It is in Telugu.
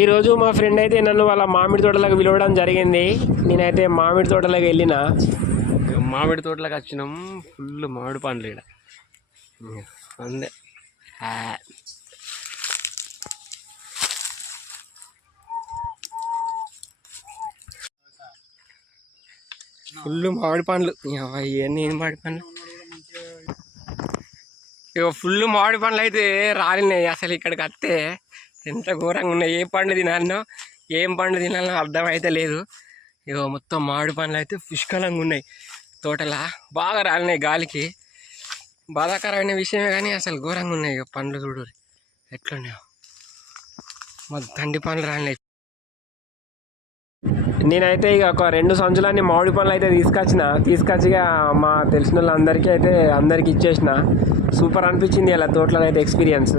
ఈరోజు మా ఫ్రెండ్ అయితే నన్ను వాళ్ళ మామిడి తోటలకు పిలవడం జరిగింది. నేనైతే మామిడి తోటలకు వెళ్ళిన. మామిడి తోటలకు వచ్చినాం. ఫుల్ మామిడి పండ్లు ఇక్కడ అందే. ఫుల్ మామిడి పండ్లు. ఇవన్నీ ఏం మామిడి పండ్లు? ఇక ఫుల్ మామిడి పండ్లు అయితే రాలినాయి. అసలు ఇక్కడికి వస్తే ఎంత ఘోరంగా ఉన్నాయి. ఏ పండు తినాలనో ఏం పండు తినాలనో అర్థమైతే లేదు. ఇక మొత్తం మామిడి పండ్లు అయితే పుష్కలంగా ఉన్నాయి. తోటలా బాగా రాలినాయి గాలికి. బాధాకరమైన విషయమే కానీ అసలు ఘోరంగా ఉన్నాయి. ఇక పండ్లు చూడు ఎట్లున్నాయో. మొత్తం తండి పండ్లు రాలినాయి. నేనైతే ఇక ఒక 2 సంచులన్నీ మామిడి పండ్లు అయితే తీసుకొచ్చిగా మా తెలిసిన వాళ్ళందరికీ అయితే అందరికి ఇచ్చేసిన. సూపర్ అనిపించింది అలా తోటలో అయితే ఎక్స్పీరియన్స్.